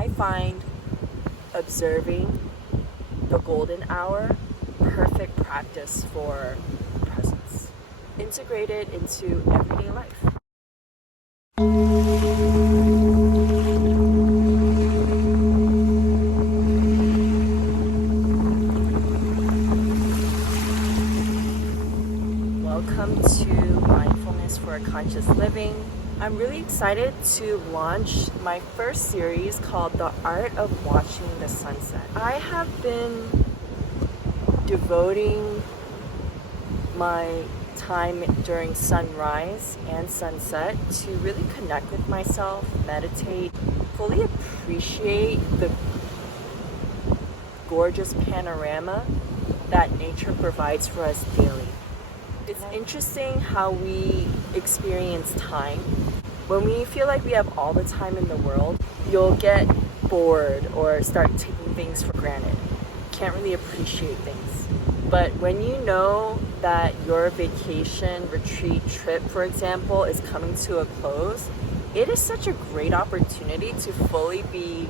I find observing the golden hour perfect practice for presence, integrated into everyday life. Welcome to Mindfulness for a Conscious Living. I'm really excited to launch my first series called The Art of Watching the Sunset. I have been devoting my time during sunrise and sunset to really connect with myself, meditate, fully appreciate the gorgeous panorama that nature provides for us daily. It's interesting how we experience time. When we feel like we have all the time in the world, you'll get bored or start taking things for granted. Can't really appreciate things. But when you know that your vacation, retreat, trip, for example, is coming to a close, it is such a great opportunity to fully be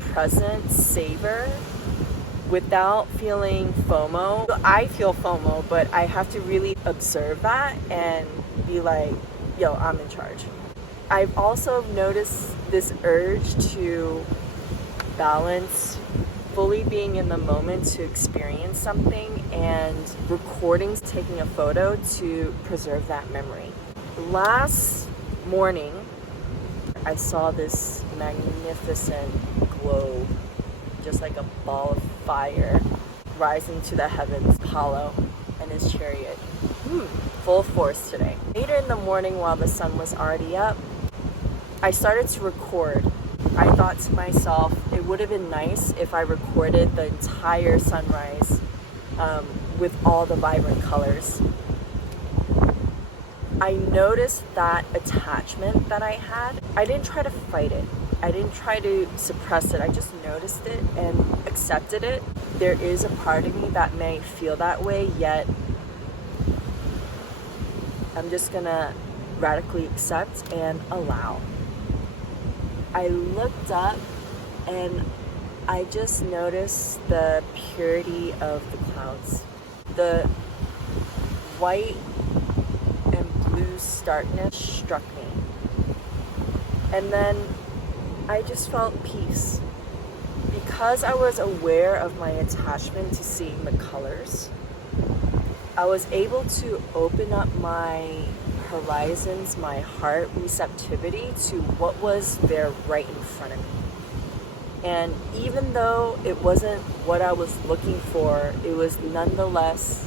present, savor, without feeling FOMO. I feel FOMO, but I have to really observe that and be like, yo, I'm in charge. I've also noticed this urge to balance fully being in the moment to experience something and recording, taking a photo to preserve that memory. Last morning, I saw this magnificent globe, just like a ball of fire rising to the heavens. Apollo and his chariot, full force today. Later in the morning, while the sun was already up, I started to record. I thought to myself, it would have been nice if I recorded the entire sunrise with all the vibrant colors. I noticed that attachment that I had. I didn't try to fight it. I didn't try to suppress it. I just noticed it and accepted it. There is a part of me that may feel that way, yet I'm just gonna radically accept and allow. I looked up and I just noticed the purity of the clouds. The white and blue starkness struck me. And then I just felt peace. Because I was aware of my attachment to seeing the colors, I was able to open up my horizons, my heart receptivity to what was there right in front of me. And even though it wasn't what I was looking for, it was nonetheless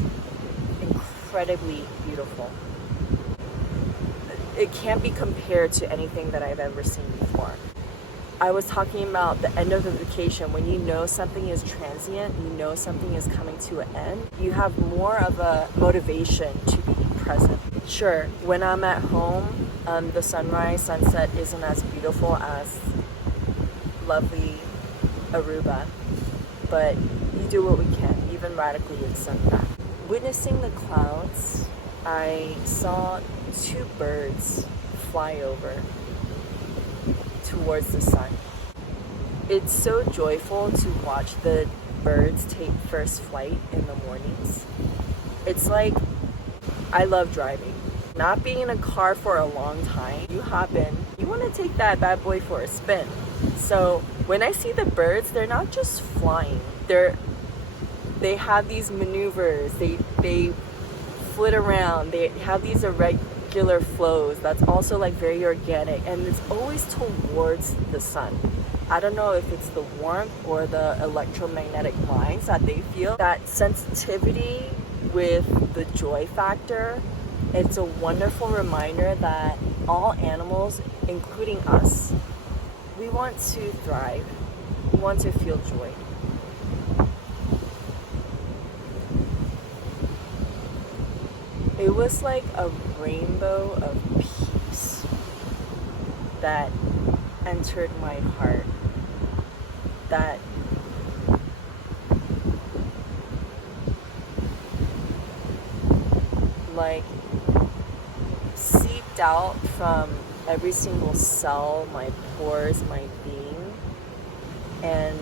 incredibly beautiful. It can't be compared to anything that I've ever seen before. I was talking about the end of the vacation. When you know something is transient, you know something is coming to an end, you have more of a motivation to be present. Sure, when I'm at home, the sunrise, sunset isn't as beautiful as lovely Aruba, but we do what we can, even radically accept that. Witnessing the clouds, I saw two birds fly over towards the sun. It's so joyful to watch the birds take first flight in the mornings. It's like, I love driving. Not being in a car for a long time, you hop in, you want to take that bad boy for a spin. So when I see the birds, they're not just flying. They have these maneuvers, they flit around, they have these irregular flows that's also like very organic, and it's always towards the sun. I don't know if it's the warmth or the electromagnetic lines that they feel. That sensitivity with the joy factor, it's a wonderful reminder that all animals, including us, we want to thrive. We want to feel joy. It was like a rainbow of peace that entered my heart, that like seeped out from every single cell, my pores, my being, and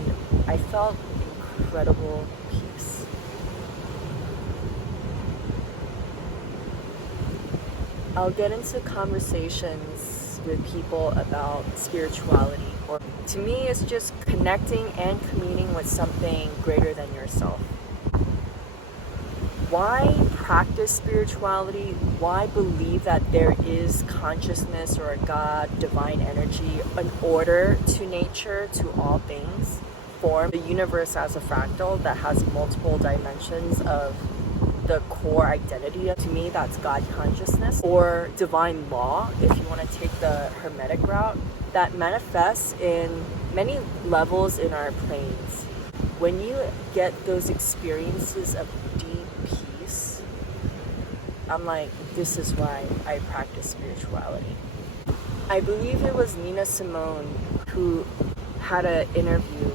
I felt incredible peace. I'll get into conversations with people about spirituality, or to me it's just connecting and communing with something greater than yourself. Why practice spirituality? Why believe that there is consciousness or a God, divine energy, an order to nature, to all things? Form the universe as a fractal that has multiple dimensions of the core identity. To me, that's God consciousness, or divine law, if you want to take the Hermetic route, that manifests in many levels in our planes. When you get those experiences of deep peace, I'm like, this is why I practice spirituality. I believe it was Nina Simone who had an interview,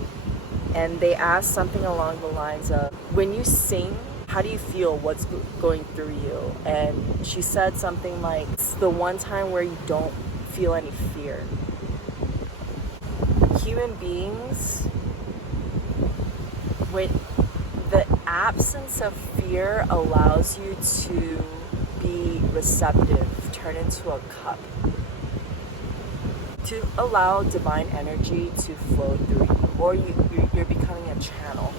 and they asked something along the lines of, when you sing, how do you feel? What's going through you? And she said something like, it's the one time where you don't feel any fear. Human beings, with the absence of fear, allows you to be receptive, turn into a cup, to allow divine energy to flow through you, or you're becoming a channel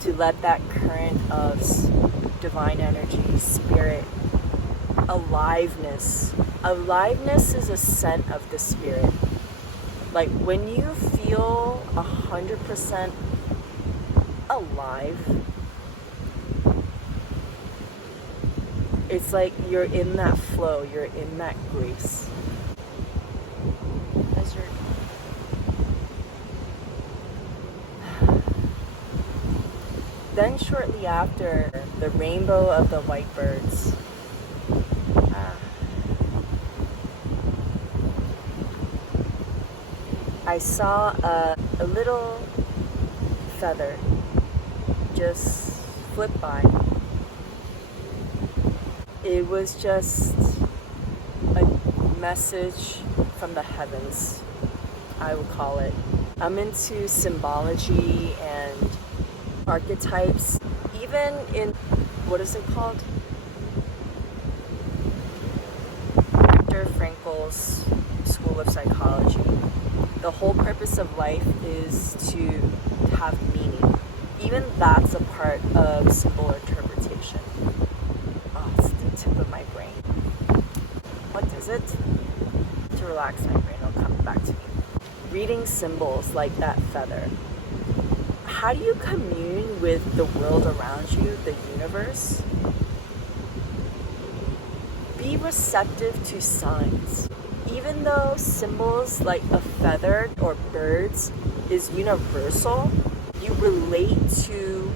to let that current of divine energy, spirit, aliveness. Aliveness is a scent of the spirit. Like when you feel 100% alive, it's like you're in that flow, you're in that grace. As you're then shortly after, the rainbow of the white birds. I saw a little feather just flip by. It was just a message from the heavens, I would call it. I'm into symbology and archetypes, even in, what is it called? Viktor Frankl's School of Psychology. The whole purpose of life is to have meaning. Even that's a part of symbol interpretation. Oh, it's the tip of my brain. What is it? To relax my brain, it'll come back to me. Reading symbols like that feather. How do you commune with the world around you, the universe? Be receptive to signs. Even though symbols like a feather or birds is universal, you relate to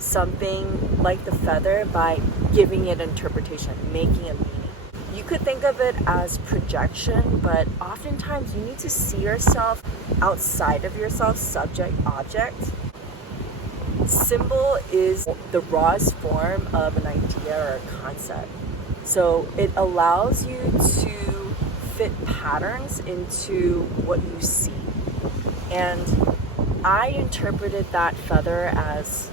something like the feather by giving it interpretation, making it meaning. You could think of it as projection, but oftentimes you need to see yourself outside of yourself, subject, object. Symbol is the rawest form of an idea or a concept. So it allows you to fit patterns into what you see. And I interpreted that feather as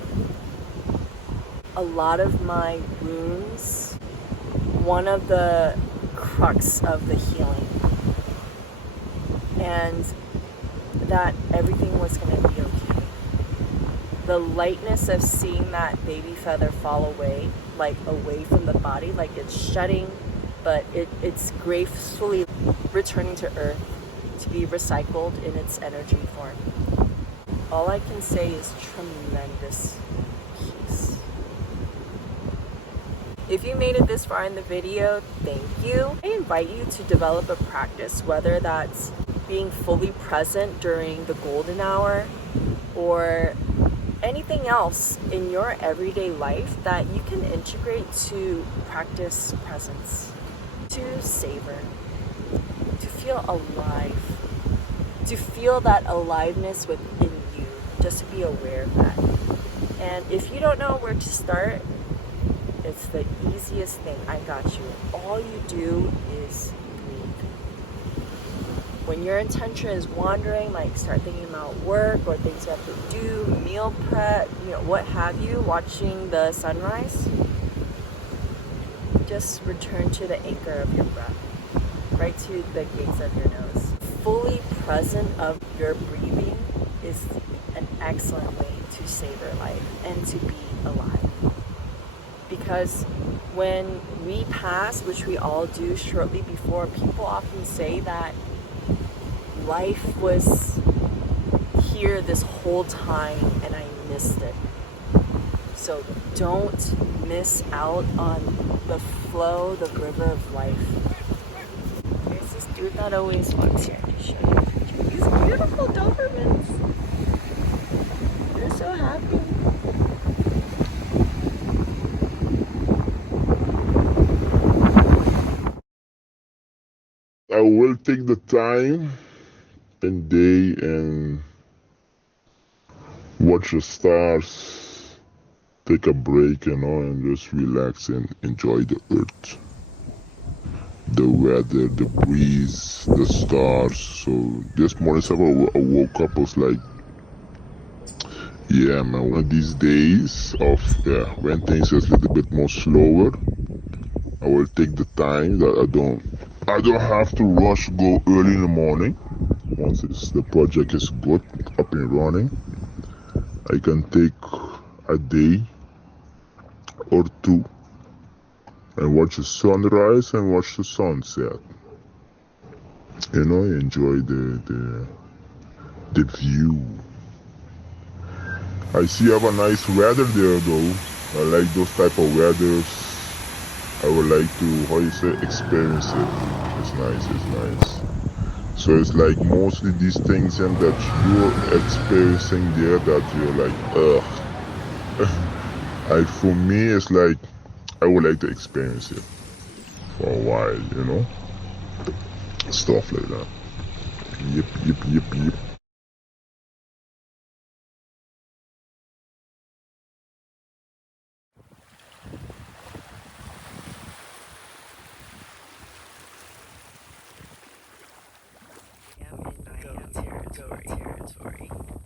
a lot of my wounds, one of the crux of the healing, and that everything was going to be okay. The lightness of seeing that baby feather fall away, like away from the body, like it's shedding, but it's gracefully returning to earth to be recycled in its energy form. All I can say is tremendous peace. If you made it this far in the video, thank you. I invite you to develop a practice, whether that's being fully present during the golden hour or anything else in your everyday life that you can integrate to practice presence, to savor, to feel alive, to feel that aliveness within you, just to be aware of that. And if you don't know where to start, it's the easiest thing. I got you. All you do is breathe. when your intention is wandering, like start thinking about work or things you have to do, meal prep, what have you, watching the sunrise, just return to the anchor of your breath, right to the gates of your nose. Fully present of your breathing is an excellent way to save your life and to be alive. Because when we pass, which we all do shortly before, people often say that life was here this whole time and I missed it. So don't miss out on the flow, the river of life. There's this dude that always walks here to show you a picture. These beautiful Dobermans. They're so happy. I will take the time and day and watch the stars, take a break, and just relax and enjoy the earth, the weather, the breeze, the stars. So this morning, I woke up, I was like, yeah, man, one of these days of, when things is a little bit more slower, I will take the time that I don't have to rush, go early in the morning. Once the project is good, up and running, I can take a day or two and watch the sunrise and watch the sunset. Enjoy the view. I see you have a nice weather there though. I like those type of weathers. I would like to, how you say, experience it. It's nice. So it's like mostly these things and that you're experiencing there that you're like, ugh. For me, it's like, I would like to experience it for a while, stuff like that. Yep. I am in goat territory.